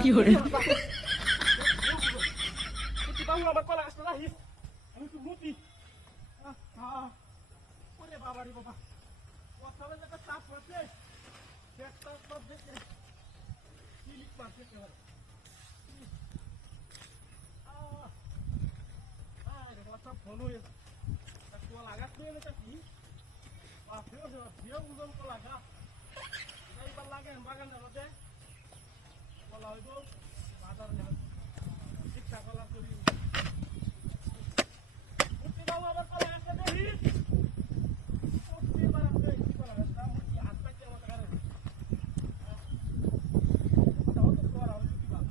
কি hore মুতি বাবু আমার কলা গাছটা রাখিস আমি তো মুতি ওরে বাবা রে বাবা বাগান যাবতে বলা হইব। বাজার যাবে শিক্ষা কলা করি মুক্তি বাবু আবার কলা গাছটা দেখিস মুক্তি এবার আপনি কি কলা গাছটা মুক্তি হাত পাইতে আমার কারে তাও তো করা হলো কি বাবা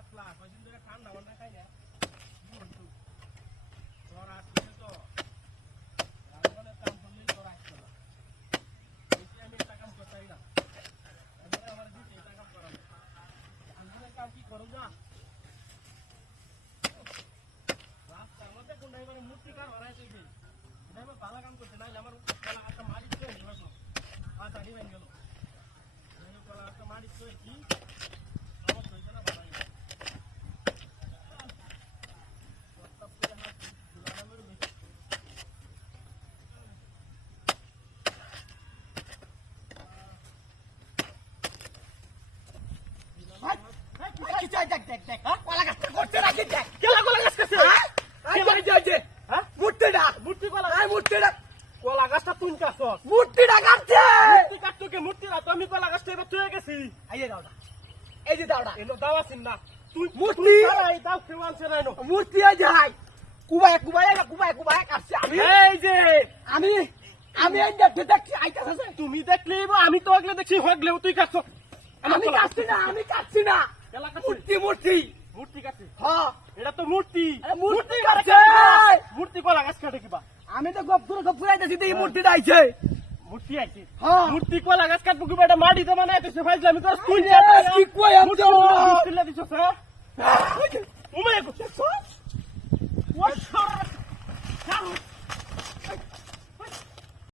ঠান্ডা বান্না খাই না জ্বর আসছে তো। রাজবানের কাম করলেই জ্বর আসছে না। আমি এটা কাম করতাই না। এবারে আমার দিতে এটা কাম করাবো রাজবানের কাম কি করো না রাস্তার মধ্যে কোনটা এবারে মূর্তি কার হরাই তুই এবার ভালো কাম করছে, নাইলে আমার কলা একটা মারি তো এবার আচ্ছা নিবেন গেল। কলা একটা মারি তো কি আমার হয়েছে না ভালো হয়েছে কেলা কলা গাছ কাছে মূর্তি কলা কলা গাছটা তুমি কাছ মূর্তি কাটতো কে? মূর্তি না কলা গাছটা এবার তুই গেছি। এনো দাও আছিস না। তুই মূর্তি? এই দাও কেউ আনছে না এনো এই যে আমি আমি দেখতে দেখছি আইতাছে তুমি দেখলে আমি তো আগলে দেখছি হগলেও তুই কাটছ। আমি কাটছি না আমি কাটছি না। মূর্তি। মূর্তি কাটছিস হ্যাঁ এটা তো মূর্তি। মূর্তি কাটে? মূর্তি কলা গাছ কাটে কিবা। আমি তো গপ করে গপ করে আইতেছি এই মূর্তিটা আইছে। মূর্তি আইছে। হ্যাঁ। মূর্তি কলা গাছ কাটবো কিবা এটা মাটি তো মানে আইতেছে ফাইজলে আমি তো তুই আরে, কি কই আমি তো- মূর্তি দিছ স্যার? তুমি ওয়াশ